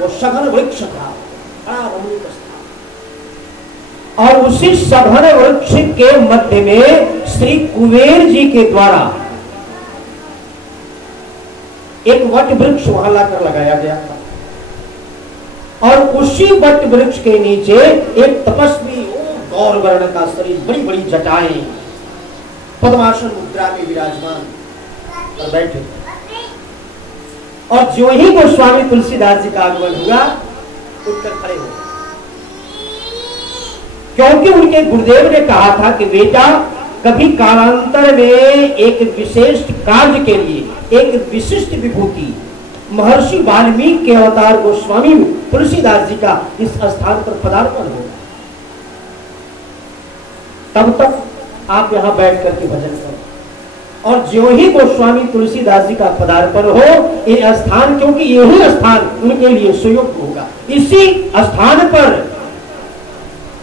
वो सघन वृक्ष था, बड़ा रमणीक स्थान। और उसी सघन वृक्ष के मध्य में श्री कुबेर जी के द्वारा एक वट वृक्ष वहां लाकर लगाया गया था। और उसी वट वृक्ष के नीचे एक तपस्वी गौर वर्ण का शरीर, बड़ी बड़ी जटाएं, पद्मासन मुद्रा में विराजमान और बैठे। और जो ही गोस्वामी तुलसीदास जी का आगमन हुआ, उठकर खड़े हो, क्योंकि उनके गुरुदेव ने कहा था कि बेटा, कभी कालांतर में एक विशिष्ट कार्य के लिए एक विशिष्ट विभूति महर्षि वाल्मीकि के अवतार गोस्वामी तुलसीदास जी का इस स्थान पर पदार्पण होगा, तब तक आप यहां बैठ करके भजन करो। और जो ही गोस्वामी तुलसीदास जी का पदार्पण हो, ये स्थान, क्योंकि यही स्थान उनके लिए सुयोग्य होगा, इसी स्थान पर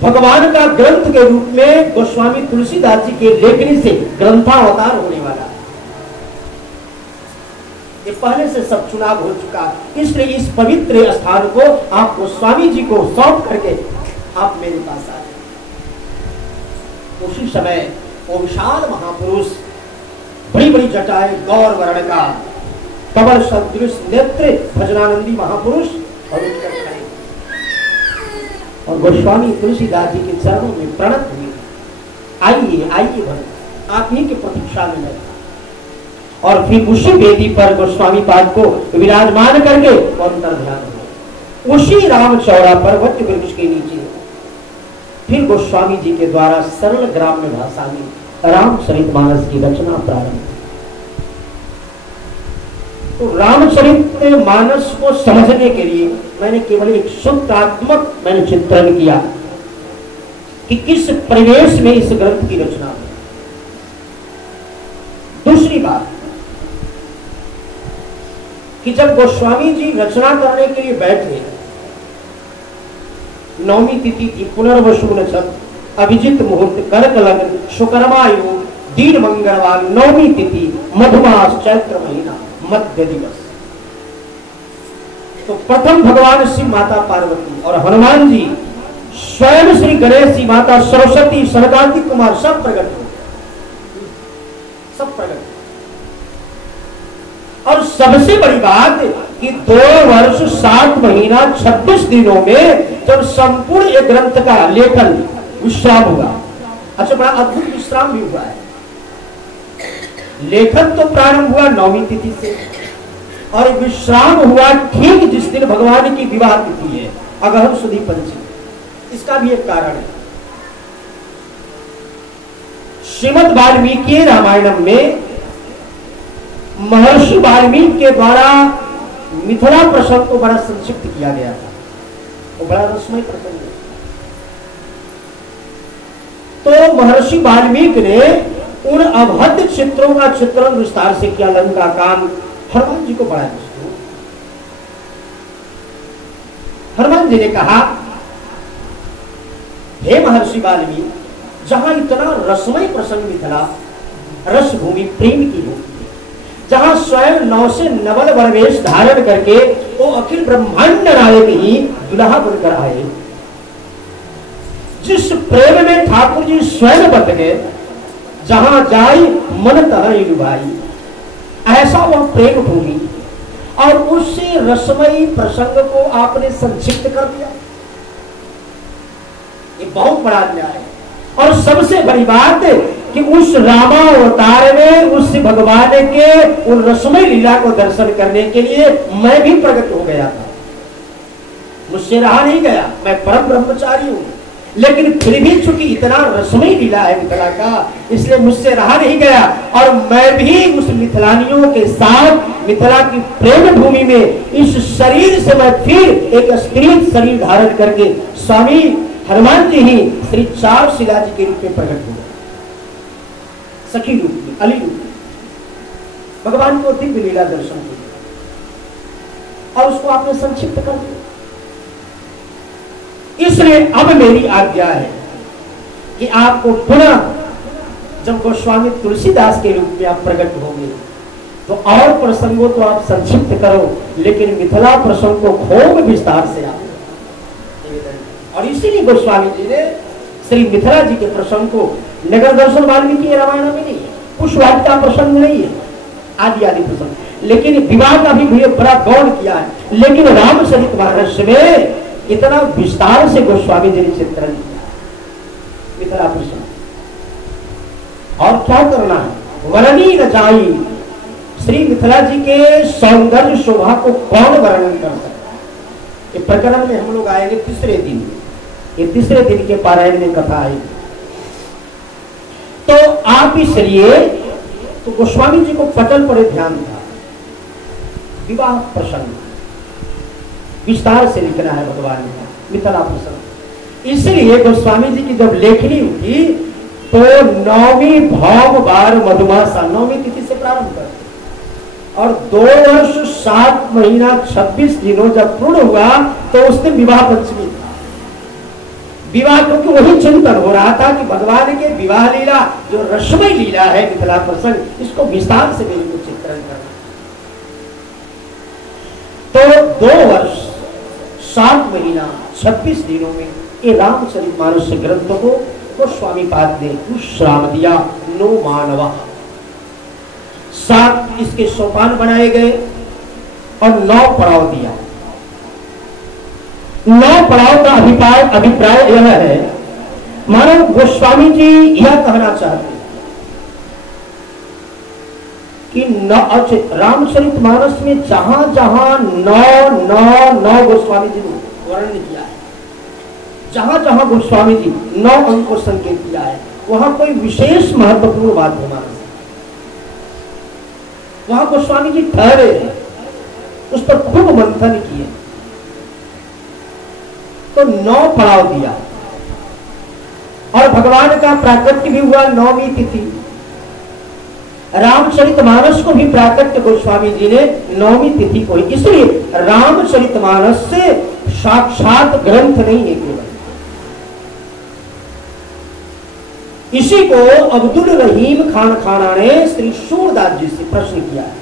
भगवान का ग्रंथ के रूप में गोस्वामी तुलसीदास जी के लेखनी से ग्रंथावतार होने वाला। ये पहले से सब चुनाव हो चुका, इसलिए इस पवित्र स्थान को आप गोस्वामी जी को सौंप करके आप मेरे पास आए। उसी समय वो विशाल महापुरुष, बड़ी बड़ी जटाएं, गौर वर्ण का, कमल सदृश नेत्र, भजनानंदी महापुरुष और उठकर खड़े और गोस्वामी तुलसीदास जी के चरणों में प्रणत हुए, आइए आइए भक्त, आप ही की प्रतीक्षा में लगे। और फिर उसी वेदी पर गोस्वामी पाद को विराजमान करके अंतर ध्यान हुआ। उसी राम चौड़ा पर वट वृक्ष के नीचे फिर गोस्वामी जी के द्वारा सरल ग्राम्य भाषा में रामचरितमानस की रचना प्रारंभ। तो रामचरितमानस को समझने के लिए मैंने केवल एक सूत्रात्मक मैंने चित्रण किया कि किस परिवेश में इस ग्रंथ की रचना हुई। दूसरी बात कि जब गोस्वामी जी रचना करने के लिए बैठे, नवमी तिथि थी, पुनर्वसु नक्षत्र, अभिजित मुहूर्त, कर्क लग्न, शुक्रवार योग, दीन मंगलवार, नवमी तिथि, मधुमास, चैत्र महीना, मध्य दिवस। तो प्रथम भगवान श्री माता पार्वती और हनुमान जी, स्वयं श्री गणेश जी, माता सरस्वती, सनकादिक कुमार सब प्रकट हुए, सब प्रकट। और सबसे बड़ी बात कि 2 वर्ष 7 महीना 26 दिनों में जब संपूर्ण एक ग्रंथ का लेखन विश्राम हुआ। अच्छा, बड़ा अद्भुत विश्राम भी हुआ है। लेखन तो प्रारंभ हुआ नवमी तिथि से और विश्राम हुआ ठीक जिस दिन भगवान की विवाह तिथि है, अगहन सुदी पंचमी। इसका भी एक कारण है। श्रीमद् वाल्मीकि रामायणम में महर्षि वाल्मीकि के द्वारा मिथिला प्रसंग को बड़ा संक्षिप्त किया गया था, वो बड़ा रसमय प्रसंग है। तो महर्षि वाल्मीकि ने उन अभद्र चित्रों का चित्रण विस्तार से किया, लंका कांड। हनुमान जी को बड़ा इष्ट। हनुमान जी ने कहा, हे महर्षि वाल्मीकि, जहां इतना रसमय प्रसंग मिथिला रस भूमि प्रेम की होती है, जहां स्वयं 9 से नवल वरवेश धारण करके वो अखिल ब्रह्मांड नायक ही दुल्हा बनकर आए, जिस प्रेम में ठाकुर जी स्वयं बत गए, जहां जाई मन तरह लुभाई, ऐसा वह प्रेम भूमि, और उससे रसमयी प्रसंग को आपने संक्षिप्त कर दिया। ये बहुत बड़ा अन्याय है। और सबसे बड़ी बात कि उस रामावतार में उस भगवान के उन रसमय लीला को दर्शन करने के लिए मैं भी प्रकट हो गया था। मुझसे रहा नहीं गया, मैं परम ब्रह्मचारी हूं, लेकिन फिर भी चूंकि इतना रसमय लीला है मिथिला का, इसलिए मुझसे रहा नहीं गया और मैं भी उस मिथिलानियों के साथ मिथिला की प्रेम भूमि में इस शरीर से मैं फिर एक स्त्री शरीर धारण करके स्वामी हनुमान जी ही श्री चार शिला जी के रूप में प्रकट हुए, सखी रूप में, अली रूप में, भगवान को दिव्य लीला दर्शन किया और उसको आपने संक्षिप्त कर दिया। इसलिए अब मेरी आज्ञा है कि आपको पुनः जब गोस्वामी तुलसीदास के रूप में आप प्रकट होंगे तो और प्रसंगों तो आप संक्षिप्त करो, लेकिन मिथिला प्रसंग को खूब विस्तार से आप। और इसीलिए गोस्वामी जी ने श्री मिथिला जी के प्रसंग को नगर दर्शन वाल्मीकि रामायण में नहीं है, कुशवाटिका प्रसंग नहीं है, आदि आदि प्रसंग, लेकिन विवाह का भी बड़ा गौर किया है। लेकिन रामचरितमानस में इतना विस्तार से गोस्वामी जी ने चित्रण किया मिथिला प्रसंग। और क्या करना है, वर्णनी न जाई, श्री मिथिला जी के सौंदर्य शोभा को कौन वर्णन कर सकता है। ये प्रकरण में हम लोग आएंगे तीसरे दिन, ये तीसरे दिन के पारायण में कथा आएगी। तो आप इसलिए तो गोस्वामी जी को पटल पर ध्यान था, विवाह प्रसंग विस्तार से लिखना है भगवान का मिथिला प्रसंग। इसलिए गोस्वामी जी की जब लेखनी उठी तो 9वीं भौम बार मधुमासा 9वीं तिथि से प्रारंभ करते और 2 वर्ष 7 महीना 26 दिनों जब पूर्ण हुआ तो उसने विवाह पंचमी था। विवाह क्योंकि वही चिंतन हो रहा था कि भगवान के विवाह लीला जो रसमय लीला है मिथिला प्रसंग, इसको विस्तार से मेरे को चित्रण करना। तो 2 वर्ष 7 महीना 26 दिनों में ये रामचरितमानस ग्रंथ को गोस्वामी पाद ने विश्राम दिया। 9 मानवा 7 इसके सोपान बनाए गए और 9 पड़ाव दिया। 9 पड़ाव का अभिप्राय यह है, मानो गोस्वामी जी यह कहना चाहते कि रामचरितमानस में जहां जहां 9 गोस्वामी जी ने वर्णन किया है, जहां जहां गोस्वामी जी 9 अंक को संकेत किया है, वहां कोई विशेष महत्वपूर्ण बात होना है, वहां गोस्वामी जी ठहरे हैं, उस पर खूब मंथन किए, तो 9 पड़ाव दिया। और भगवान का प्राकट्य भी हुआ 9वीं तिथि। रामचरितमानस को भी प्राकट्य गोस्वामी जी ने 9वीं तिथि को ही, इसलिए रामचरितमानस से साक्षात ग्रंथ नहीं है केवल। इसी को अब्दुल रहीम खान खाना ने श्री सूरदास जी से प्रश्न किया है,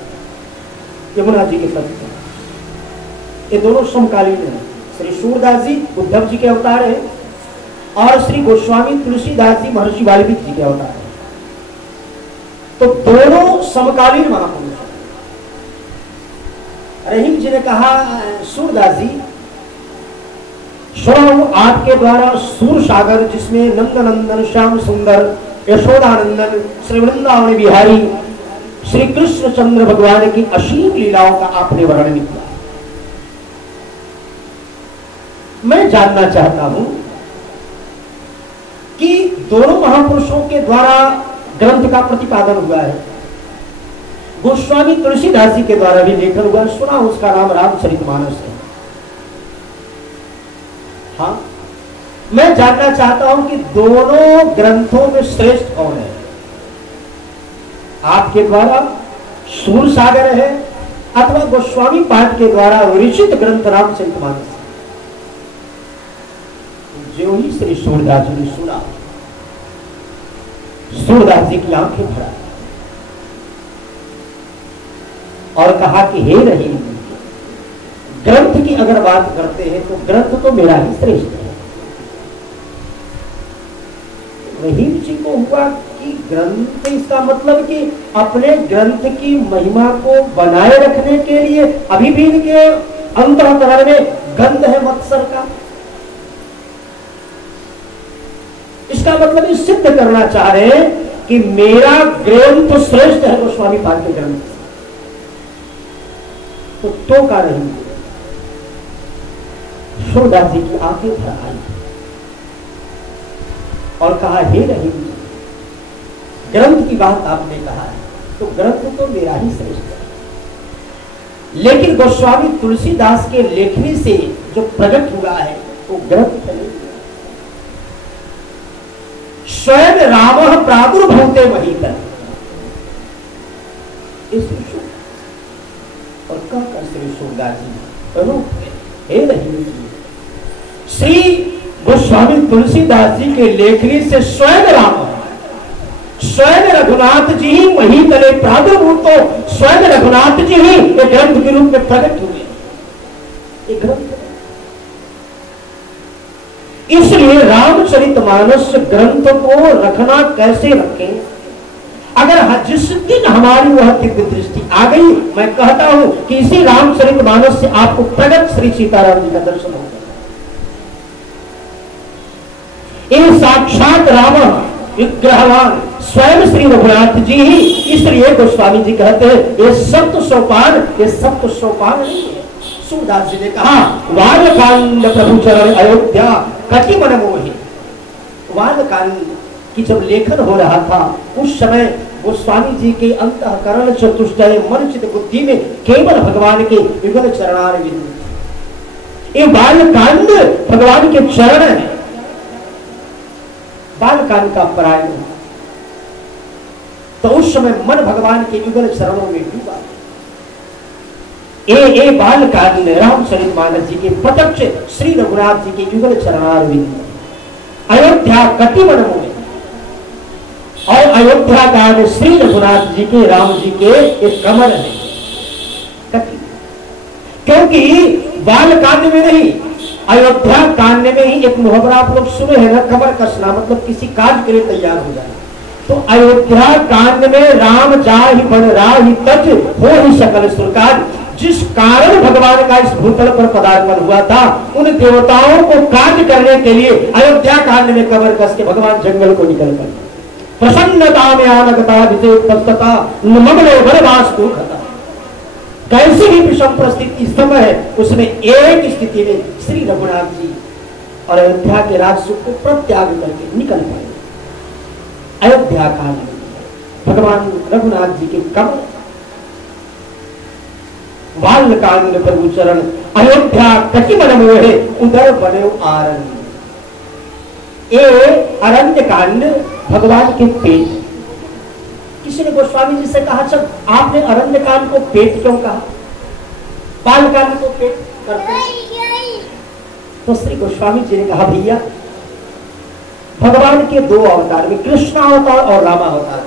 यमुना जी के पति। ये दोनों समकालीन हैं, श्री सूरदास जी उद्धव जी के अवतार है और श्री गोस्वामी तुलसीदास जी महर्षि वाल्मीकि जी के अवतार है। तो दोनों समकालीन महापुरुष हैं। रहीम जी ने कहा, सूरदास जी सुनो आपके द्वारा सूर सागर जिसमें नंदनंदन श्याम सुंदर यशोदानंदन श्री वृंदावन बिहारी श्री कृष्ण चंद्र भगवान की असीम लीलाओं का आपने वर्णन किया। मैं जानना चाहता हूं कि दोनों महापुरुषों के द्वारा ग्रंथ का प्रतिपादन हुआ है, गोस्वामी तुलसीदास जी के द्वारा भी लेखन हुआ, सुना उसका नाम रामचरितमानस है। हाँ, मैं जानना चाहता हूं कि दोनों ग्रंथों में श्रेष्ठ कौन है? आपके द्वारा सूर सागर है अथवा गोस्वामी पाद के द्वारा विरचित ग्रंथ रामचरितमानस? जो ही श्री सूरदास जी ने सुना, सूरदास जी की आंखें भरा और कहा कि हे रहीम, ग्रंथ की अगर बात करते हैं तो ग्रंथ तो मेरा ही श्रेष्ठ है। रहीम जी को हुआ कि ग्रंथ, इसका मतलब कि अपने ग्रंथ की महिमा को बनाए रखने के लिए अभी भी इनके अंतःकरण में गंध है मत्सर का। इसका मतलब ये सिद्ध करना चाह रहे हैं कि मेरा ग्रंथ श्रेष्ठ है गोस्वामी पाद के ग्रंथ। तो का रही सूरदास जी की आंखें भर आई और कहा, हे रहीम, ग्रंथ की बात आपने कहा है तो ग्रंथ तो मेरा ही श्रेष्ठ है, लेकिन गोस्वामी तुलसीदास के लेखनी से जो प्रकट हुआ है वो ग्रंथ है। स्वयं राम प्रादुर्भूते महीतन, और कहकर श्री सूरदास जी हे रहीम, श्री गोस्वामी तुलसीदास जी के लेखनी से स्वयं राम, स्वयं रघुनाथ जी ही वही तले प्रादुर्भूत तो स्वयं रघुनाथ जी ही एक ग्रंथ के रूप में प्रकट हुए, एक ग्रंथ। इसलिए रामचरितमानस ग्रंथ को रखना कैसे रखें? अगर जिस दिन हमारी वह दिव्य दृष्टि आ गई, मैं कहता हूं कि इसी रामचरितमानस से आपको प्रगट श्री सीताराम जी का दर्शन होगा। इन साक्षात राम विग्रहवान स्वयं श्री रघुनाथ जी ही, इसलिए गोस्वामी जी कहते हैं ये सप्त सोपान, ये सप्त सोपान नहीं है। सूरदास जी ने कहा वालकांड प्रभु चरण अयोध्या कति मन मोहि। वालकांड की जब लेखन हो रहा था उस समय गोस्वामी जी के अंतःकरण चतुष्टय मन चित्त बुद्धि में केवल भगवान के युगल चरणार बिंदु। ये बालकांड भगवान के चरण है, बालकांड का परायण। तो उस समय मन भगवान के युगल चरणों में डूबा। ए बालकांड रामचरितमानस जी के प्रत्यक्ष श्री रघुनाथ जी के युगल चरणार बिंदु। अयोध्या कति मन मोहि, और अयोध्या का श्री रघुनाथ जी के राम जी के एक कमर है कति, क्योंकि बालकांड में नहीं अयोध्या कांड में ही एक मुहावरा आप लोग सुने हैं ना, कमर कसना, मतलब किसी काज के लिए तैयार हो जाए। तो अयोध्या कांड में राम जाहि बन राहि तज हो ही सकल सुरकाज। जिस कारण भगवान का इस भूतल पर पदार्पण हुआ था, उन देवताओं को कार्य करने के लिए अयोध्या कांड में कमर कस के भगवान जंगल को निकल पड़े। प्रसन्नता में आनगता विजयता ममले वनवास दुखता। कैसी भी विषम परिस्थिति समय है, उसमें एक स्थिति में श्री रघुनाथ जी और अयोध्या के राजसुख को प्रत्याग करके निकल पड़े। अयोध्या कांड में भगवान रघुनाथ जी के कमल, बालकांड प्रभु चरण अयोध्या कति मन मोहे उदर बने आरण्य। अरण्य कांड भगवान के पेट। किसी ने गोस्वामी जी से कहा सर आपने अरण्य कांड को पेट क्यों कहा, बालकांड को पेट करते? तो श्री गोस्वामी जी ने कहा भैया भगवान के दो अवतार में, कृष्ण अवतार और राम अवतार,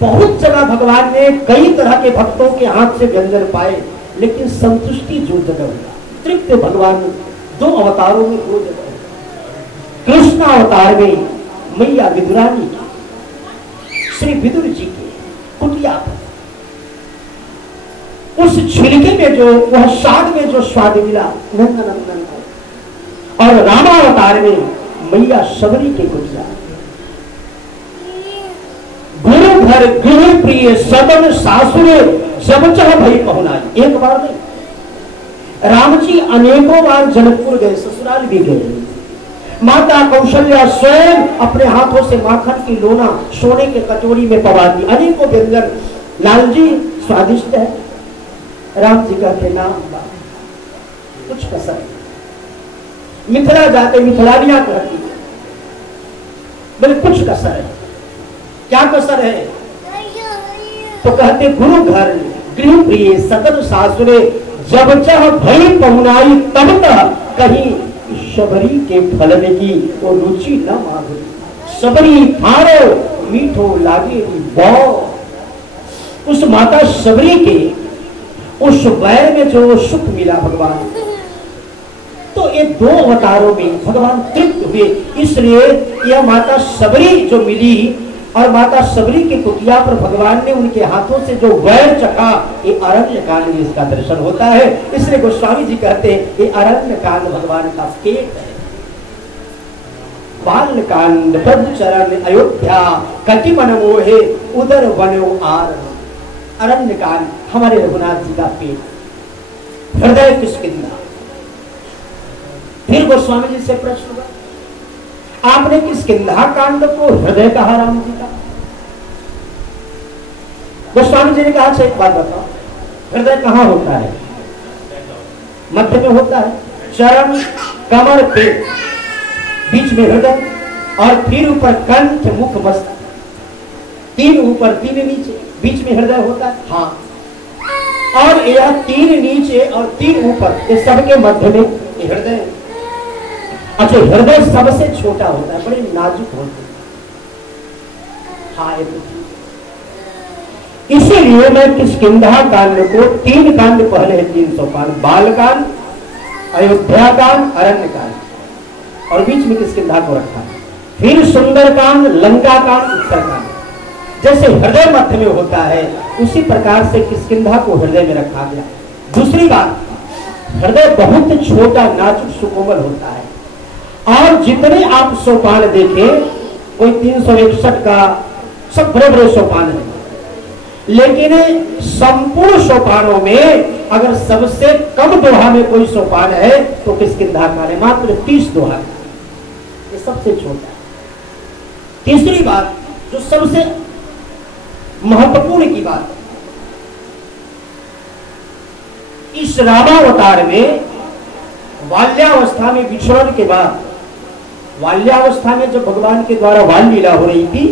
बहुत जगह भगवान ने कई तरह के भक्तों के हाथ से व्यंजन पाए, लेकिन संतुष्टि जो जगह हुआ, तृप्त भगवान दो अवतारों में दो जगह। कृष्ण अवतार में मैया विदुरानी की, श्री विदुर जी के कुटिया पर उस छिलके में जो वह साग में जो स्वाद मिला नंदनंदन को, और रामावतार में मैया सबरी के कुटिया। गुरु घर गृह प्रिय सदन सासुरे जब चाह भई पहुनाई। एक बार नहीं, राम जी अनेकों बार जनकपुर गए, ससुराल भी गए। माता कौशल्या स्वयं अपने हाथों से माखन की लोना सोने के कटोरी में पवा दी। अनेकों व्यंजन लाल जी स्वादिष्ट है, राम जी कहते नाम कुछ कसर। मिथिला जाते मिथिलानियां कहती बोले कुछ कसर है। क्या कसर है? तो कहते गुरु घर गृह प्रिय सदन सासुरे जब चाह भई पहुनाई तब तक कहीं शबरी के फलन की वो रुचि न मांगी। सबरी थारो मीठो लागे बौ। उस माता सबरी के उस वैर में जो सुख मिला भगवान, तो ये दो अवतारों में भगवान तृप्त हुए। इसलिए यह माता सबरी जो मिली और माता सबरी के कुटिया पर भगवान ने उनके हाथों से जो वैर चखा, ये अरण्य कांड में इसका दर्शन होता है। इसलिए गोस्वामी जी कहते हैं ये अरण्य कांड भगवान का पेट है। बाल कांड प्रभु चरण अयोध्या कति मन मोहे उदर बनो आर। अरण्य कांड हमारे रघुनाथ जी का पेट, हृदय किसकिंदा। फिर गोस्वामी जी से प्रश्न हुआ आपने किसकिंधा कांड को हृदय कहा राम जी का? गोस्वामी जी ने कहा अच्छा एक बात बताओ, हृदय कहाँ होता है? मध्य में होता है, चरण कमर पेट, बीच में हृदय, और फिर ऊपर कंठ मुख मस्तक, तीन ऊपर तीन नीचे, बीच में हृदय होता है। हाँ, और यह तीन नीचे और तीन ऊपर, ये सबके मध्य में हृदय। अच्छा, हृदय सबसे छोटा होता है, बड़े नाजुक होते हैं। हाय। इसीलिए मैं किष्किंधा कांड को 3 कांड पहले है, 300 कांड, बाल कांड, अयोध्या कांड, अरण्य कांड और बीच में किष्किंधा को रखा। फिर सुंदर कांड, लंका कांड, उत्तर कांड। जैसे हृदय मध्य में होता है उसी प्रकार से किष्किंधा को हृदय में रखा गया। दूसरी बात, हृदय बहुत छोटा नाजुक सुकोमल होता है और जितने आप सोपान देखें, कोई 361 का, सब बड़े बड़े सोपान है, लेकिन संपूर्ण सोपानों में अगर सबसे कम दोहा में कोई सोपान है तो किष्किंधा कांड है, मात्र 30 दोहा, ये सबसे छोटा है। तीसरी बात जो सबसे महत्वपूर्ण की बात, इस रामावतार में बाल्यावस्था में विचरण के बाद, बाल्यावस्था में जब भगवान के द्वारा बाल लीला हो रही थी,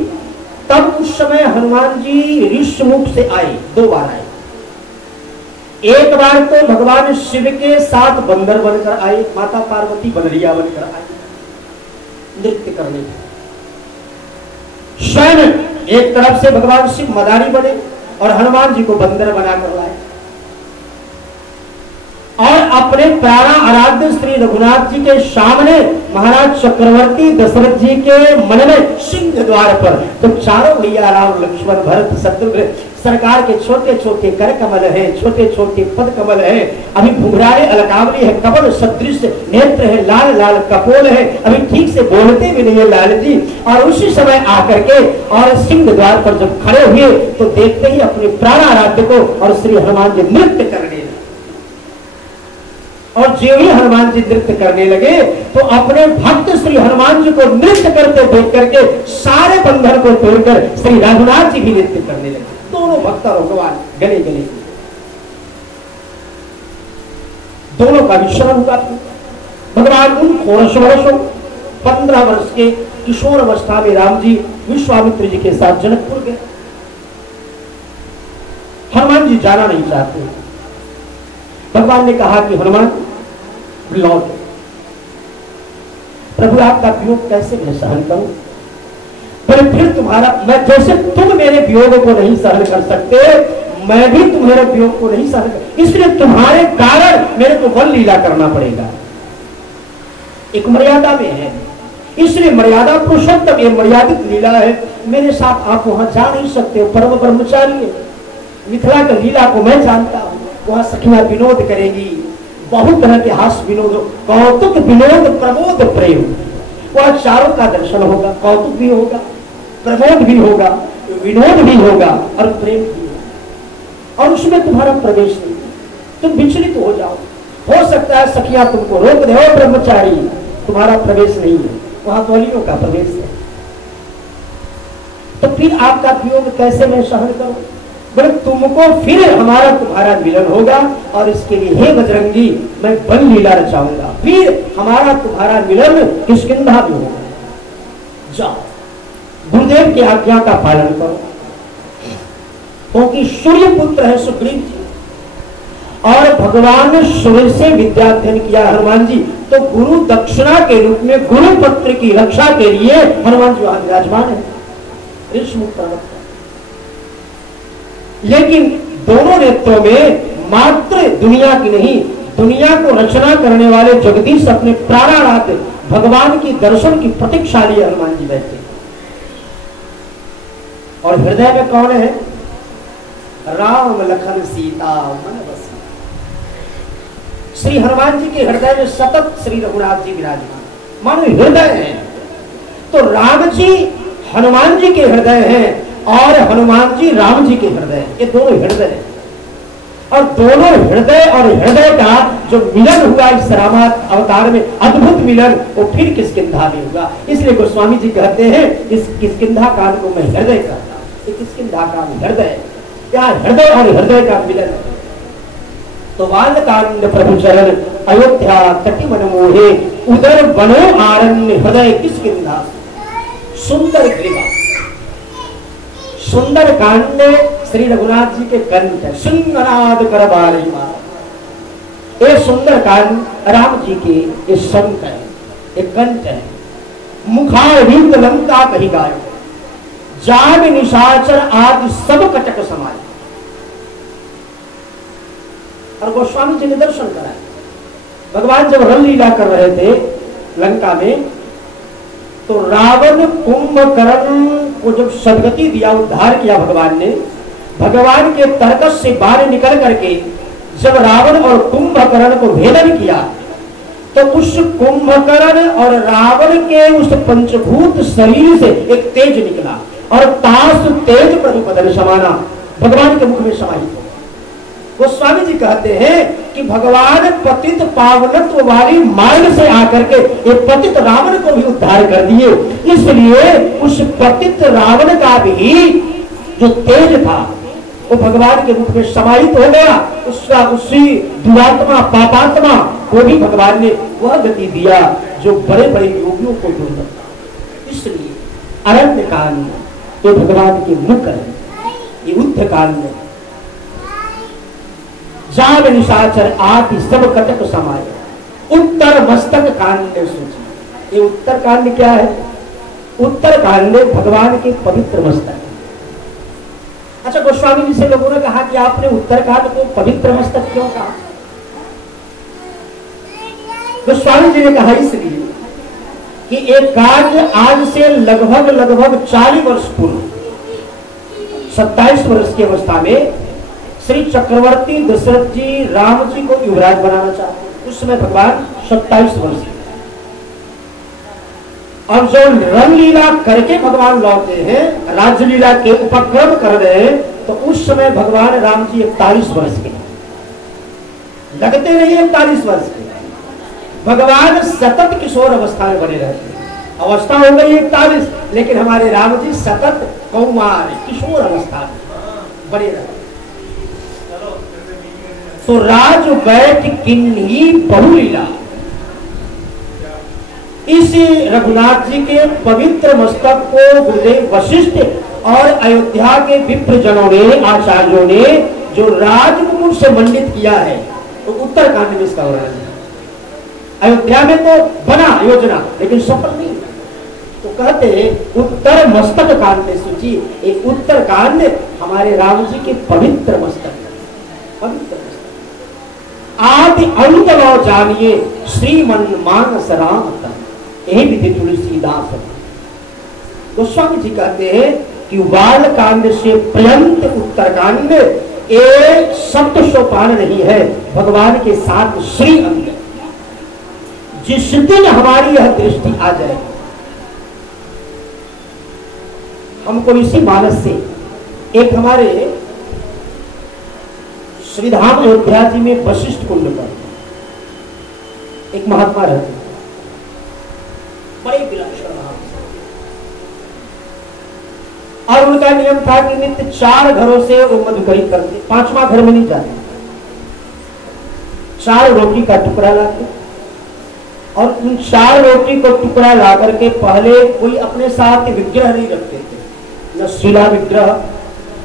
तब उस समय हनुमान जी ऋषमुख से आए, 2 बार आए। एक बार तो भगवान शिव के साथ बंदर बनकर आए, माता पार्वती बनरिया बनकर आई नृत्य करने। स्वयं एक तरफ से भगवान शिव मदारी बने और हनुमान जी को बंदर बनाकर लाए और अपने प्यारा आराध्य श्री रघुनाथ जी के सामने महाराज चक्रवर्ती दशरथ जी के मन में सिंह द्वार पर तो चारों भैया राम लक्ष्मण भरत शत्रुघ्न सरकार के छोटे छोटे कर कमल है, छोटे छोटे पद कमल है, अभी घुघराले अलकावली है, कमल सदृश नेत्र है, लाल लाल कपोल है, अभी ठीक से बोलते भी नहीं है लाल जी। और उसी समय आकर के और सिंह द्वार पर जब खड़े हुए तो देखते ही अपने प्राण आराध्य को और श्री हनुमान जी नृत्य करने लगे। और जो ही हनुमान जी नृत्य करने लगे तो अपने भक्त श्री हनुमान जी को नृत्य करते देख करके सारे बंधन को तोड़कर श्री रघुनाथ जी भी नृत्य करने लगे। दोनों भक्त और भगवान गले गले, दोनों का विश्रम हुआ। भगवान उन 16 वर्षों 15 वर्ष के किशोर अवस्था में राम जी विश्वामित्र जी के साथ जनकपुर गए। हनुमान जी जाना नहीं चाहते। भगवान ने कहा कि हनुमान लौट, प्रभु आपका वियोग कैसे मैं सहन करूं? पर फिर तुम्हारा, मैं जैसे तुम मेरे वियोग को नहीं सहन कर सकते, मैं भी तुम्हारे वियोग को नहीं सहन कर, इसलिए तुम्हारे कारण मेरे को वन लीला करना पड़ेगा। एक मर्यादा में है, इसलिए मर्यादा पुरुषोत्तम, ये मर्यादित लीला है, मेरे साथ आप वहां जा नहीं सकते। परम ब्रह्मचारी है, मिथिला की लीला को मैं जानता हूं, वहां सखियां विनोद करेगी, बहुत तरह के हास्य विनोद, कौतुक विनोद प्रमोद प्रेम, वह चारों का दर्शन होगा, कौतुक भी होगा, प्रमोद भी होगा, विनोद भी होगा और प्रेम भी होगा। और उसमें तुम्हारा प्रवेश नहीं, तुम विचलित हो जाओ। हो सकता है सखियां तुमको रोक दे, हो ब्रह्मचारी तुम्हारा प्रवेश नहीं है, वहां द्वलियों का प्रवेश है, तो फिर आपका वियोग कैसे मैं सहन करूं? बोले तुमको फिर हमारा तुम्हारा मिलन होगा और इसके लिए हे बजरंगी मैं वन लीला रचाऊंगा, फिर हमारा तुम्हारा मिलन किष्किंधा भी होगा। जाओ, गुरुदेव की आज्ञा का पालन करो, क्योंकि सूर्य पुत्र है सुग्रीव जी और भगवान सूर्य से विद्याध्ययन किया हनुमान जी, तो गुरु दक्षिणा के रूप में गुरु पत्र की रक्षा के लिए हनुमान जी वहां विराजमान है, ऋषमुख। लेकिन दोनों नेत्रों में मात्र दुनिया की नहीं, दुनिया को रचना करने वाले जगदीश अपने प्राणाराध्य भगवान की दर्शन की प्रतीक्षा लिए हनुमान जी बैठे। और हृदय में कौन है? राम लखन सीता मन बसी। श्री हनुमान जी के हृदय में सतत श्री रघुनाथ जी विराजमान, मानो हृदय है। तो राम जी हनुमान जी के हृदय हैं और हनुमान जी राम जी के हृदय, ये दोनों हृदय हैं। और दोनों हृदय और हृदय का जो मिलन हुआ इस राम अवतार में, अद्भुत मिलन, वो फिर किष्किंधा में हुआ। इसलिए गोस्वामी जी कहते हैं इस किष्किंधा कांड को मैं हृदय कहता हूं, ये किष्किंधा कांड हृदय, यहाँ हृदय और हृदय का मिलन। तो बालकांड प्रभु चरण अयोध्या तटि मन मोहे, उदर बनो आरण्य हृदय किष्किंधा। सुंदर ग्रीवा, सुंदर कांड श्री रघुनाथ जी के कंठ है, सिंहनाद कर बारी मार। ये सुंदर कांड राम जी के ये शंख है, ये कंठ है। मुखारविंद लंका कही गाय, जाग निशाचर आदि सब कटक समाये। और गोस्वामी जी ने दर्शन कराए। भगवान जब रामलीला कर रहे थे लंका में, तो रावण कुंभकर्ण को जब सदगति दिया, उद्धार किया भगवान ने, भगवान के तर्कस से बाहर निकल करके जब रावण और कुंभकर्ण को भेदन किया, तो उस कुंभकर्ण और रावण के उस पंचभूत शरीर से एक तेज निकला और तास तेज प्रतिपदन समाना भगवान के मुख में समाहित हो। वो स्वामी जी कहते हैं कि भगवान पतित पावनत्व वाली मार्ग से आकर के ये पतित रावण को भी उद्धार कर दिए। इसलिए उस पतित रावण का भी जो तेज था वो भगवान के रूप में समाहित हो गया। उसका उसी दुरात्मा पापात्मा को भी भगवान ने वह गति दिया जो बड़े बड़े योगियों को दुर्लभ था। इसलिए अरण्य कांड तो भगवान के मुख है, ये युद्ध कांड में जाग निशाचर आदि सब कटक समाये। उत्तर मस्तक कांड ने सोची। ये उत्तर कांड क्या है? उत्तर कांड भगवान के पवित्र मस्तक। अच्छा, गोस्वामी जी से लोगों ने कहा कि आपने उत्तरकांड को पवित्र मस्तक क्यों कहा? गोस्वामी जी ने कहा इसलिए कि एक कार्य आज से लगभग 40 वर्ष पूर्व 27 वर्ष की अवस्था में श्री चक्रवर्ती दशरथ जी राम जी को युवराज बनाना चाहते। उस समय भगवान 27 वर्ष के, और जो रामलीला करके भगवान लौटे हैं, राजलीला के उपक्रम कर रहे हैं, तो उस समय भगवान राम जी 41 वर्ष के, लगते नहीं 41 वर्ष के। भगवान सतत किशोर अवस्था में बने रहते हैं। अवस्था हो गई 41, लेकिन हमारे राम जी सतत कौमार किशोर अवस्था में बने रहते। तो राज बैठ किन्ही बहुलीला, इस रघुनाथ जी के पवित्र मस्तक को गुरुदेव वशिष्ठ और अयोध्या के विप्रजनों ने, आचार्यों ने जो राजमुकुट से मंडित किया है, तो उत्तरकांड में इसका वर्णन है। अयोध्या में तो बना योजना लेकिन सफल नहीं। तो कहते हैं उत्तर मस्तक कांड में सूची, एक उत्तरकांड हमारे राम जी के पवित्र मस्तक, पवित्र मस्तक। आदि अंत लो जानिए श्रीमन मानस राम तन, यही विधि तुलसीदास। गोस्वामी जी कहते हैं कि बाल कांड से पर्यंत उत्तरकांड एक शब्द सोपान नहीं है भगवान के साथ श्री अंग। जिस दिन हमारी यह दृष्टि आ जाए, हमको इसी मानस से एक हमारे श्रीधाम अयोध्या जी में वशिष्ठ कुंड पर एक महात्मा रहते, बड़े विलक्षण महात्मा, और उनका नियम था कि नित्य 4 घरों से वो मधुकरी करते, 5वां घर में नहीं जाते। 4 रोटी का टुकड़ा लाते, और उन 4 रोटी को टुकड़ा ला करके पहले कोई अपने साथ विग्रह नहीं रखते थे, न शिला विग्रह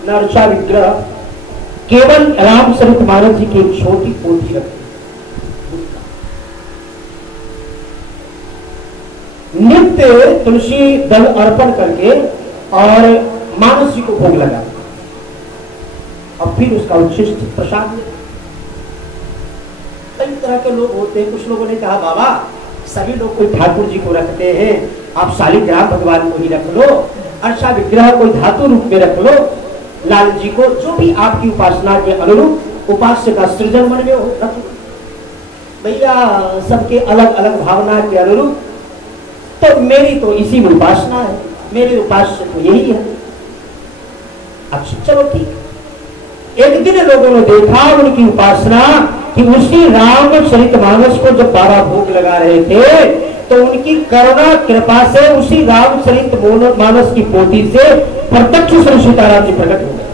न अर्चा विग्रह, केवल रामचरित मानस जी की एक छोटी पोथी रखते, नित्य तुलसी दल अर्पण करके और मानस जी को भोग लगा, और फिर उसका उच्छिष्ट प्रसाद। कई तरह के लोग होते हैं। कुछ लोगों ने कहा बाबा सभी लोग कोई ठाकुर जी को रखते हैं, आप शालिग्राम भगवान को ही रख लो, अर्चा विग्रह कोई धातु रूप में रख लो, लाल जी को, जो भी आपकी उपासना के अनुरूप उपास्य का सृजन मन में हो रख लो। भैया सबके अलग अलग भावना के अनुरूप, तो मेरी तो इसी में उपासना है, मेरे उपास्य तो यही है। अच्छा चलो ठीक। एक दिन लोगों ने देखा उनकी उपासना कि उसी रामचरितमानस को जब बाबा भोग लगा रहे थे, तो उनकी करुणा कृपा से उसी रामचरितमानस की पोथी से प्रत्यक्ष श्री सीताराम जी प्रकट हो गए,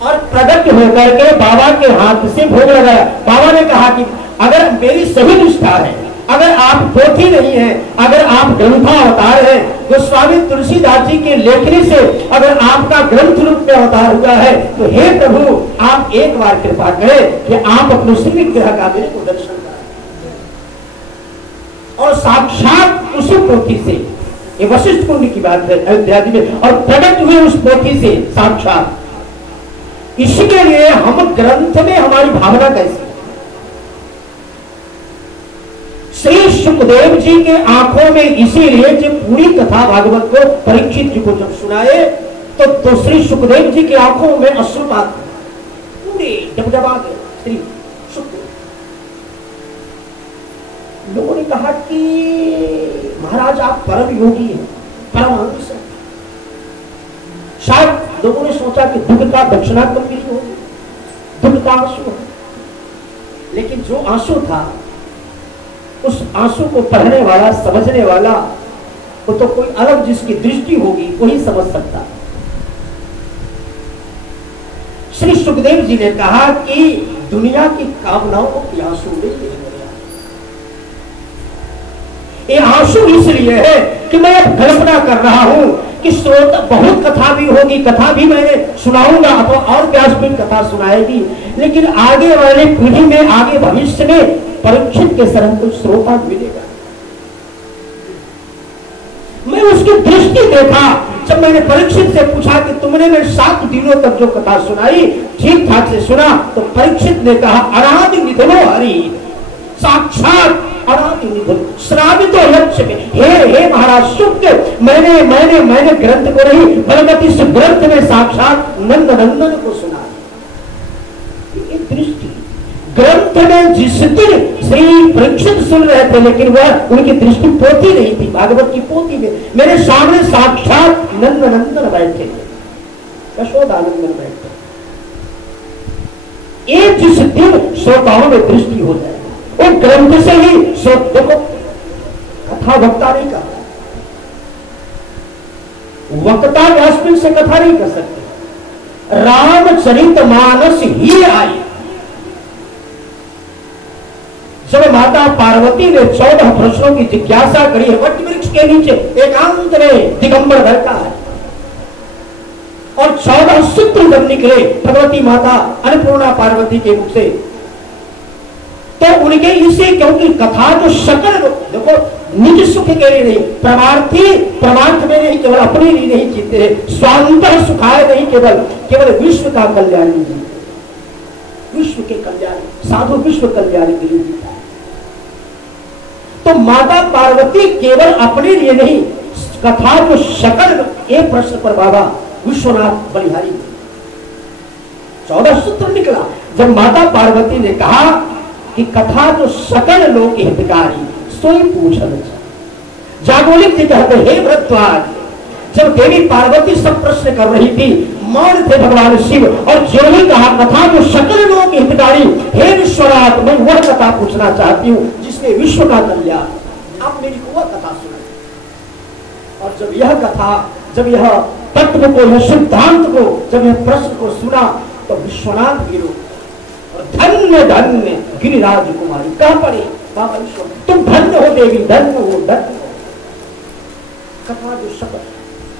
और प्रकट होकर के बाबा के हाथ से भोग लगाया। बाबा ने कहा कि अगर मेरी सही निष्ठा है, अगर आप पोथी नहीं है, अगर आप ग्रंथा अवतार है, तो स्वामी तुलसीदास जी के लेखनी से अगर आपका ग्रंथ रूप में अवतार हुआ है, तो हे प्रभु आप एक बार कृपा करें कि आप अपने श्री विग्रह का मेरे को दर्शन करें। और साक्षात उसी पोथी से ये वशिष्ठ कुंड की बात है अयोध्या में, और प्रकट हुए उस पोथी से साक्षात। इसके लिए हम ग्रंथ में हमारी भावना कैसी? श्री सुखदेव जी के आंखों में इसीलिए जब पूरी कथा भागवत को परीक्षित जी को जब सुनाए तो श्री सुखदेव जी की आंखों में अश्रुपात पूरे डबडबा गए। श्री सुखदेव लोगों ने कहा कि महाराज आप परम योगी हैं, परमहंस हैं। शायद लोगों ने सोचा कि दुख का दक्षिणा कम मिली होगी, दुख का आंसू है। लेकिन जो आंसू था उस आंसू को पढ़ने वाला, समझने वाला वो तो कोई अलग जिसकी दृष्टि होगी वही समझ सकता। श्री सुखदेव जी ने कहा कि दुनिया की कामनाओं के आंसू नहीं है, ये आंसू इसलिए है कि मैं अब कल्पना कर रहा हूं कि श्रोता बहुत कथा भी होगी, कथा भी मैं सुनाऊंगा तो और व्यासपीठ कथा सुनाएगी, लेकिन आगे वाले पीढ़ी में, आगे भविष्य में परीक्षित के शरण को श्रोता मिलेगा। मैं उसकी दृष्टि देखा जब मैंने परीक्षित से पूछा कि तुमने मैं 7 दिनों तक जो कथा सुनाई ठीक ठाक से सुना, तो परीक्षित ने कहा अराधि निधनो हरि, साक्षात अराधि निधन श्रावित लक्ष्य में। हे महाराज शुक्र, मैंने ग्रंथ को नहीं बल्कि इस ग्रंथ में साक्षात नंद नंदन को सुना। ये दृष्टि ग्रंथ में जिस दिन श्री परीक्षित सुन रहे थे, लेकिन वह उनकी दृष्टि पोथी नहीं थी, भागवत की पोथी में मेरे सामने साक्षात नंद नंदन बैठे थे, यशोदानंदन बैठे। ये जिस दिन श्रोताओं में दृष्टि हो जाए वो ग्रंथ से ही देखो, कथा वक्ता नहीं कर, वक्ता व्यासपीठ से कथा नहीं कर सकते। रामचरितमानस ही आई। जब माता पार्वती ने 14 प्रश्नों की जिज्ञासा करी है वट वृक्ष के नीचे एकांत में दिगंबर बैठा है, और 14 सूत्र जब निकले भगवती माता अन्नपूर्णा पार्वती के मुख से, तो उनके इसे, क्योंकि कथा जो सकल देखो निज सुख के लिए नहीं, परमार्थ में नहीं, केवल अपने लिए नहीं जीते, स्वांतः सुखाय नहीं, केवल विश्व का कल्याण नहीं जीते, विश्व के कल्याण, साधु विश्व कल्याण के लिए जीता है। तो माता पार्वती केवल अपने लिए नहीं, कथा जो सकल, एक प्रश्न पर बाबा विश्वनाथ बलिहारी 14 सूत्र निकला। जब माता पार्वती ने कहा कि कथा जो सकल लोक हितकारी सोई पूछन, जागोलिक जी कहते हे भरद्वाज, जब देवी पार्वती सब प्रश्न कर रही थी, मौन थे भगवान शिव, और जो ही कहा कथा जो सकल लोक हितकारी, हे विश्वनाथ मैं वह कथा पूछना चाहती हूँ जिसमें विश्व का कल्याण, आप मेरी वह कथा सुनाइए। और जब यह कथा, जब यह तत्व को, यह सिद्धांत को, जब यह प्रश्न को सुना, तो विश्वनाथ गिरो और धन्य धन्य गिरिराज कुमारी कह पड़े, बाबा विश्व तुम धन्य हो देवी, धन्य हो, धन्य हो। कथा जो सकल,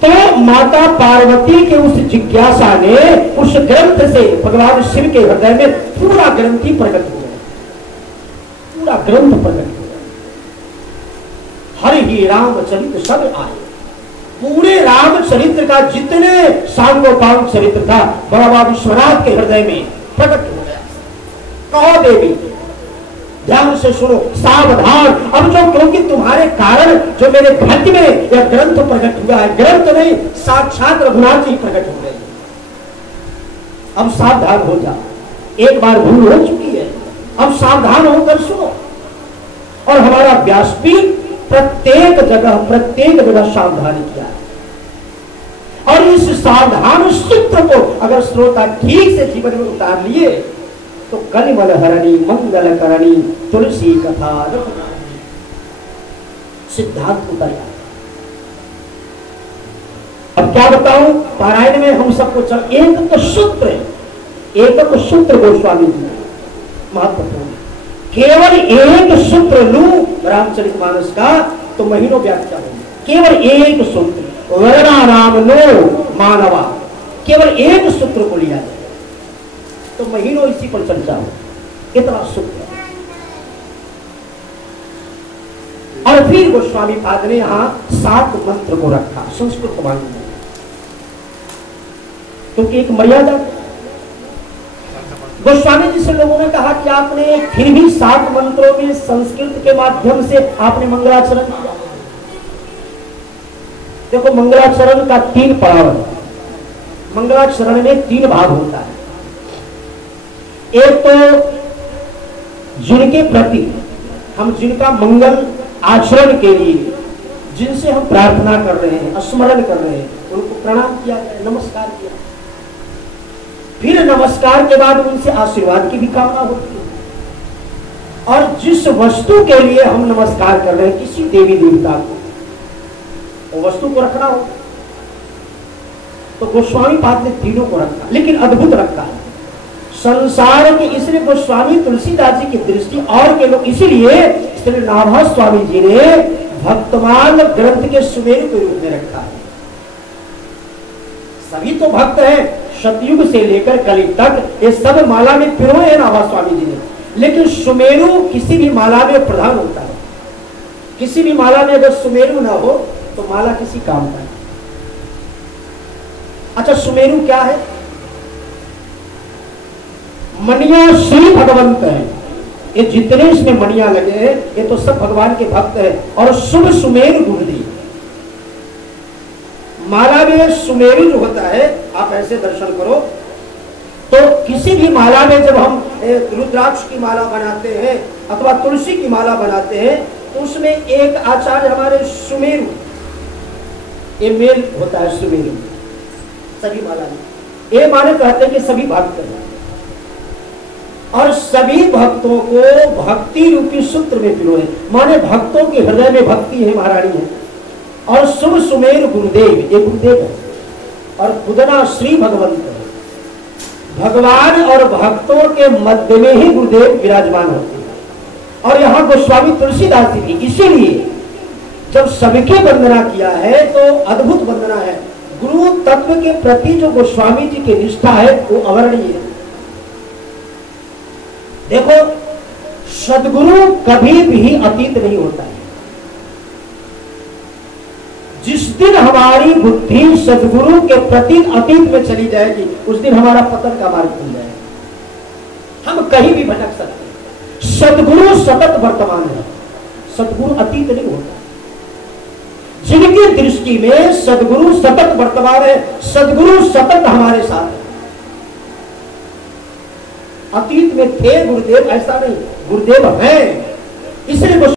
तो माता पार्वती के उस जिज्ञासा ने उस ग्रंथ से भगवान शिव के हृदय में पूरा ग्रंथ ही प्रकट हो गया, पूरा ग्रंथ प्रकट हो गया। हरि ही रामचरित सब आए, पूरे रामचरित्र का जितने सांगोपांग चरित्र था बाबा विश्वनाथ के हृदय में प्रकट हो गया। कहो देवी ध्यान से सुनो, सावधान, अब जो, क्योंकि तुम्हारे कारण जो मेरे भाग्य में यह ग्रंथ प्रकट हुआ है, ग्रंथ नहीं साक्षात रघुनाथ जी प्रकट हो गए। अब सावधान हो जा, एक बार भूल हो चुकी है, अब सावधान होकर सुनो। और हमारा व्यासपीठ प्रत्येक जगह सावधानी किया है, और इस सावधान सूत्र को अगर श्रोता ठीक से जीवन में उतार लिए तो कलिमल हरणी मंगल करणी तुलसी कथा सिद्धांत उतरेगा। अब क्या बताऊं, पारायण में हम सबको चल एक सूत्र गोस्वामी जी महत्वपूर्ण, केवल एक सूत्र लू रामचरितमानस का तो महीनों व्याख्या होगी, केवल एक सूत्र, वर्णा राम नो मानवा, केवल एक सूत्र को लिया जाए तो महीनों इसी पर चर्चा हो, इतना सूत्र। और फिर गोस्वामी पाद ने यहाँ 7 मंत्र को रखा संस्कृत वाणी में, क्योंकि एक मर्यादा। गोस्वामी जी से लोगों ने कहा कि आपने फिर भी 7 मंत्रों में संस्कृत के माध्यम से आपने मंगलाचरण किया। देखो, मंगलाचरण का 3 पड़ाव है। मंगलाचरण में 3 भाग होता है। एक तो जिनके प्रति हम, जिनका मंगल आचरण के लिए जिनसे हम प्रार्थना कर रहे हैं, स्मरण कर रहे हैं, उनको प्रणाम किया जाए, नमस्कार किया। फिर नमस्कार के बाद उनसे आशीर्वाद की भी कामना होती है। और जिस वस्तु के लिए हम नमस्कार कर रहे हैं, किसी देवी देवता को, वो वस्तु को रखना हो। तो गोस्वामी पाद ने तीनों को रखा, लेकिन अद्भुत रखा है संसार के। इसलिए गोस्वामी तुलसीदास जी की दृष्टि और के लोग, इसीलिए श्री नाभा स्वामी जी ने भक्तमान ग्रंथ के सुमेरु के रूप में रखा है। सभी तो भक्त हैं, सतयुग से लेकर कलयुग तक ये सब माला में पिरोए हैं नाभा स्वामी जी ने, लेकिन सुमेरु किसी भी माला में प्रधान होता है। किसी भी माला में अगर सुमेरु ना हो तो माला किसी काम का नहीं। अच्छा, सुमेरु क्या है? मणिया श्री भगवंत है। ये जितने इसमें मणियां लगे हैं, ये तो सब भगवान के भक्त हैं। और शुभ सुमेरु गुरुदेव, माला में सुमेरु जो होता है, आप ऐसे दर्शन करो तो किसी भी माला में जब हम रुद्राक्ष की माला बनाते हैं अथवा तुलसी की माला बनाते हैं, तो उसमें एक आचार्य हमारे सुमेरु, ये मेल होता है सुमेरु सभी माला में। ये माने कहते हैं कि सभी भक्त हैं, और सभी भक्तों को भक्ति रूपी सूत्र में पिरोए, माने भक्तों के हृदय में भक्ति है, महारानी है। और शुभ सुमेरु गुरुदेव, ये गुरुदेव है, और खुदना श्री भगवंत है। भगवान और भक्तों के मध्य में ही गुरुदेव विराजमान होते हैं। और यहाँ गोस्वामी तुलसीदास जी की, इसीलिए जब सबकी वंदना किया है तो अद्भुत वंदना है। गुरु तत्व के प्रति जो गोस्वामी जी की निष्ठा है वो अवर्णनीय है। देखो, सदगुरु कभी भी अतीत नहीं होता है। जिस दिन हमारी बुद्धि सदगुरु के प्रति अतीत में चली जाएगी, उस दिन हमारा पतन का मार्ग खुल जाएगा। हम कहीं भी भटक सकते हैं। सदगुरु सतत वर्तमान है, सदगुरु अतीत नहीं होता। जिनकी दृष्टि में सदगुरु सतत वर्तमान है, सदगुरु सतत हमारे साथ है। अतीत में थे गुरुदेव, ऐसा नहीं, गुरुदेव है। इसलिए